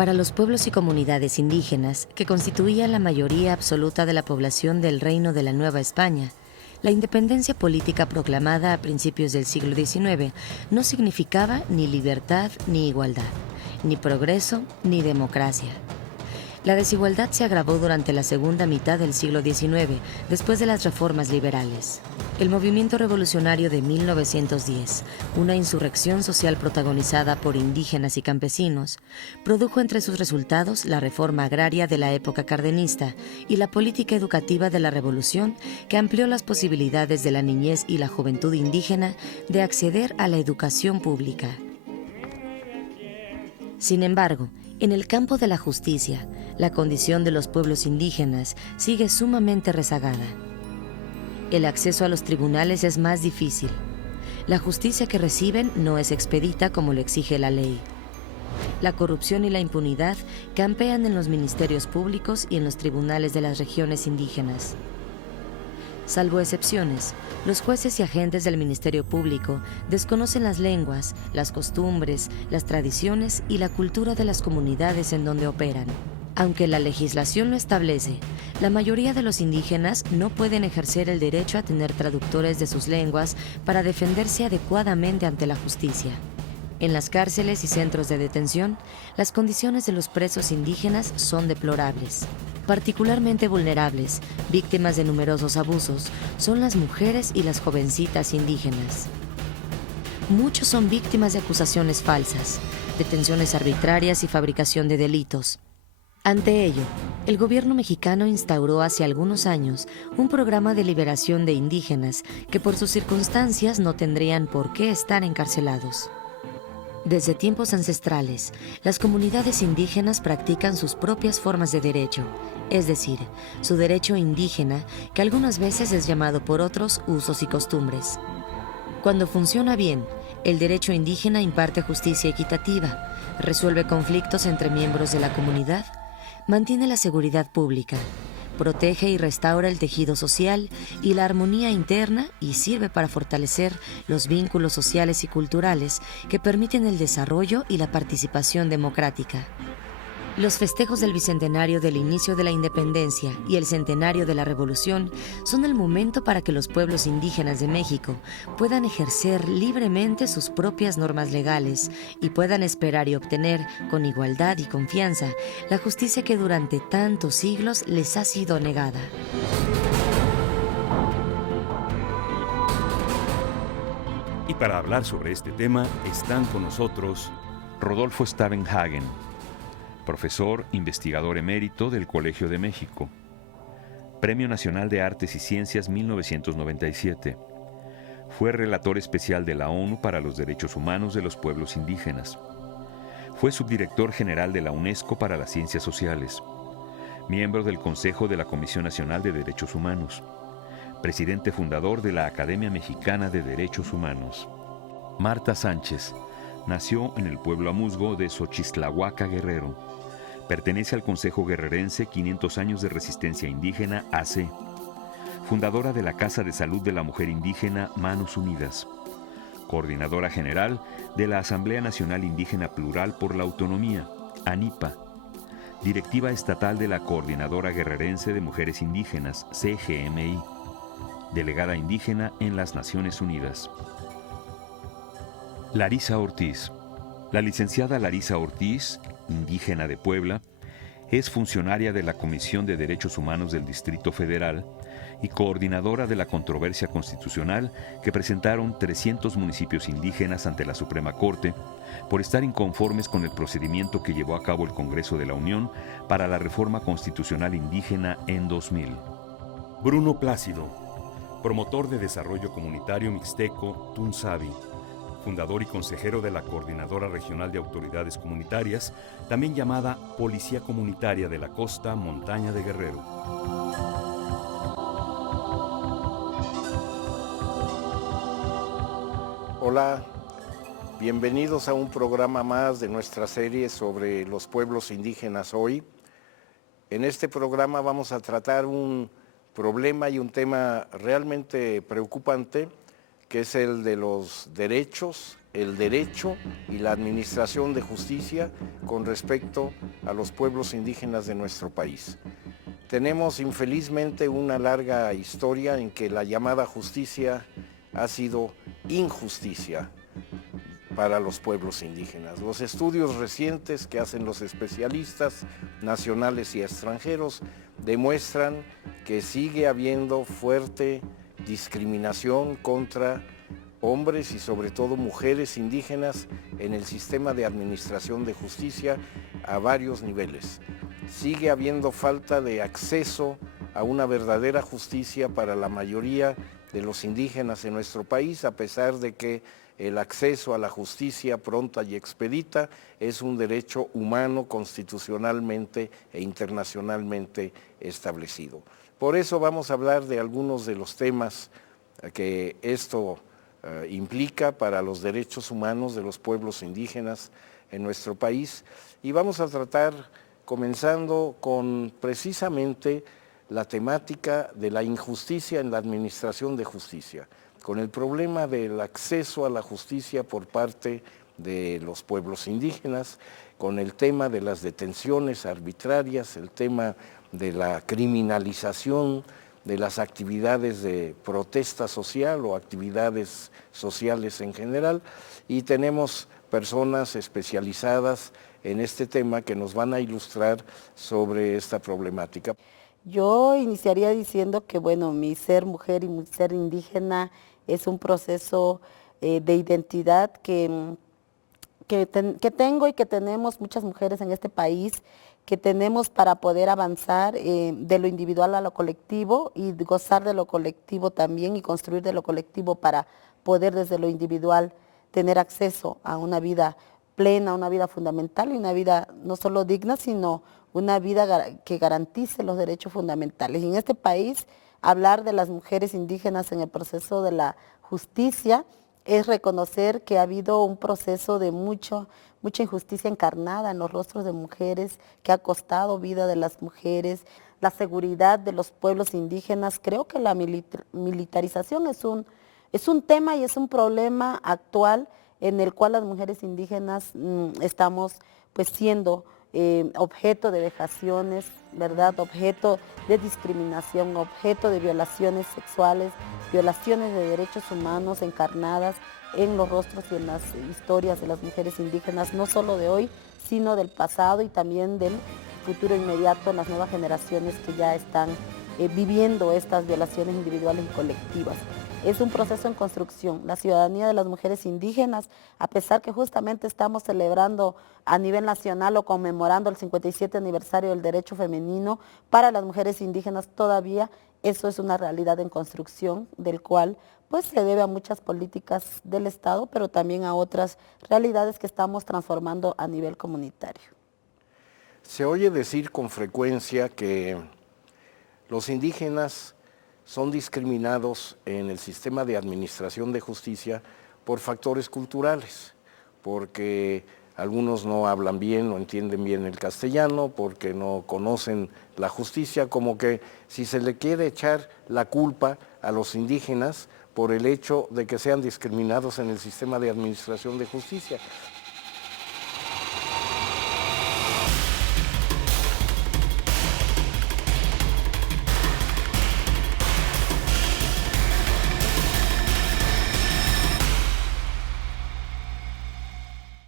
Para los pueblos y comunidades indígenas, que constituían la mayoría absoluta de la población del Reino de la Nueva España, la independencia política proclamada a principios del siglo XIX no significaba ni libertad ni igualdad, ni progreso ni democracia. La desigualdad se agravó durante la segunda mitad del siglo XIX, después de las reformas liberales. El movimiento revolucionario de 1910, una insurrección social protagonizada por indígenas y campesinos, produjo entre sus resultados la reforma agraria de la época cardenista y la política educativa de la revolución, que amplió las posibilidades de la niñez y la juventud indígena de acceder a la educación pública. Sin embargo, en el campo de la justicia, la condición de los pueblos indígenas sigue sumamente rezagada. El acceso a los tribunales es más difícil. La justicia que reciben no es expedita como lo exige la ley. La corrupción y la impunidad campean en los ministerios públicos y en los tribunales de las regiones indígenas. Salvo excepciones, los jueces y agentes del Ministerio Público desconocen las lenguas, las costumbres, las tradiciones y la cultura de las comunidades en donde operan. Aunque la legislación lo establece, la mayoría de los indígenas no pueden ejercer el derecho a tener traductores de sus lenguas para defenderse adecuadamente ante la justicia. En las cárceles y centros de detención, las condiciones de los presos indígenas son deplorables. Particularmente vulnerables, víctimas de numerosos abusos, son las mujeres y las jovencitas indígenas. Muchos son víctimas de acusaciones falsas, detenciones arbitrarias y fabricación de delitos. Ante ello, el gobierno mexicano instauró hace algunos años un programa de liberación de indígenas que por sus circunstancias no tendrían por qué estar encarcelados. Desde tiempos ancestrales, las comunidades indígenas practican sus propias formas de derecho, es decir, su derecho indígena, que algunas veces es llamado por otros usos y costumbres. Cuando funciona bien, el derecho indígena imparte justicia equitativa, resuelve conflictos entre miembros de la comunidad, mantiene la seguridad pública, protege y restaura el tejido social y la armonía interna y sirve para fortalecer los vínculos sociales y culturales que permiten el desarrollo y la participación democrática. Los festejos del bicentenario del inicio de la independencia y el centenario de la revolución son el momento para que los pueblos indígenas de México puedan ejercer libremente sus propias normas legales y puedan esperar y obtener, con igualdad y confianza, la justicia que durante tantos siglos les ha sido negada. Y para hablar sobre este tema están con nosotros Rodolfo Stavenhagen, profesor investigador emérito del Colegio de México, Premio Nacional de Artes y Ciencias 1997. Fue relator especial de la ONU para los Derechos Humanos de los Pueblos Indígenas. Fue subdirector general de la UNESCO para las Ciencias Sociales, miembro del Consejo de la Comisión Nacional de Derechos Humanos, presidente fundador de la Academia Mexicana de Derechos Humanos. Marta Sánchez nació en el pueblo amuzgo de Xochistlahuaca, Guerrero. Pertenece al Consejo Guerrerense 500 años de Resistencia Indígena, AC. Fundadora de la Casa de Salud de la Mujer Indígena, Manos Unidas. Coordinadora general de la Asamblea Nacional Indígena Plural por la Autonomía, ANIPA. Directiva estatal de la Coordinadora Guerrerense de Mujeres Indígenas, CGMI. Delegada indígena en las Naciones Unidas. Larisa Ortiz. La licenciada Larisa Ortiz, indígena de Puebla, es funcionaria de la Comisión de Derechos Humanos del Distrito Federal y coordinadora de la controversia constitucional que presentaron 300 municipios indígenas ante la Suprema Corte por estar inconformes con el procedimiento que llevó a cabo el Congreso de la Unión para la reforma constitucional indígena en 2000. Bruno Plácido, promotor de desarrollo comunitario mixteco Tunsavi, fundador y consejero de la Coordinadora Regional de Autoridades Comunitarias, también llamada Policía Comunitaria de la Costa Montaña de Guerrero. Hola, bienvenidos a un programa más de nuestra serie sobre los pueblos indígenas hoy. En este programa vamos a tratar un problema y un tema realmente preocupante, que es el de los derechos el derecho y la administración de justicia con respecto a los pueblos indígenas de nuestro país. Tenemos infelizmente una larga historia en que la llamada justicia ha sido injusticia para los pueblos indígenas. Los estudios recientes que hacen los especialistas nacionales y extranjeros demuestran que sigue habiendo fuerte discriminación contra hombres y sobre todo mujeres indígenas en el sistema de administración de justicia a varios niveles. Sigue habiendo falta de acceso a una verdadera justicia para la mayoría de los indígenas en nuestro país, a pesar de que el acceso a la justicia pronta y expedita es un derecho humano constitucionalmente e internacionalmente establecido. Por eso vamos a hablar de algunos de los temas que esto implica para los derechos humanos de los pueblos indígenas en nuestro país, y vamos a tratar, comenzando con precisamente la temática de la injusticia en la administración de justicia, con el problema del acceso a la justicia por parte de los pueblos indígenas, con el tema de las detenciones arbitrarias, el tema de la criminalización de las actividades de protesta social o actividades sociales en general, y tenemos personas especializadas en este tema que nos van a ilustrar sobre esta problemática. Yo iniciaría diciendo que, bueno, mi ser mujer y mi ser indígena es un proceso de identidad que tengo y que tenemos muchas mujeres en este país, que tenemos para poder avanzar de lo individual a lo colectivo y gozar de lo colectivo también y construir de lo colectivo para poder desde lo individual tener acceso a una vida plena, una vida fundamental y una vida no solo digna, sino una vida que garantice los derechos fundamentales. Y en este país, hablar de las mujeres indígenas en el proceso de la justicia es reconocer que ha habido un proceso de mucha injusticia encarnada en los rostros de mujeres, que ha costado vida de las mujeres, la seguridad de los pueblos indígenas. Creo que la militarización es un tema y es un problema actual en el cual las mujeres indígenas estamos pues siendo objeto de vejaciones, ¿verdad? Objeto de discriminación, objeto de violaciones sexuales, violaciones de derechos humanos encarnadas en los rostros y en las historias de las mujeres indígenas, no solo de hoy, sino del pasado y también del futuro inmediato en las nuevas generaciones que ya están viviendo estas violaciones individuales y colectivas. Es un proceso en construcción. La ciudadanía de las mujeres indígenas, a pesar que justamente estamos celebrando a nivel nacional o conmemorando el 57 aniversario del derecho femenino, para las mujeres indígenas todavía eso es una realidad en construcción, del cual pues se debe a muchas políticas del Estado, pero también a otras realidades que estamos transformando a nivel comunitario. Se oye decir con frecuencia que los indígenas son discriminados en el sistema de administración de justicia por factores culturales, porque algunos no hablan bien o entienden bien el castellano, porque no conocen la justicia, como que si se le quiere echar la culpa a los indígenas por el hecho de que sean discriminados en el sistema de administración de justicia.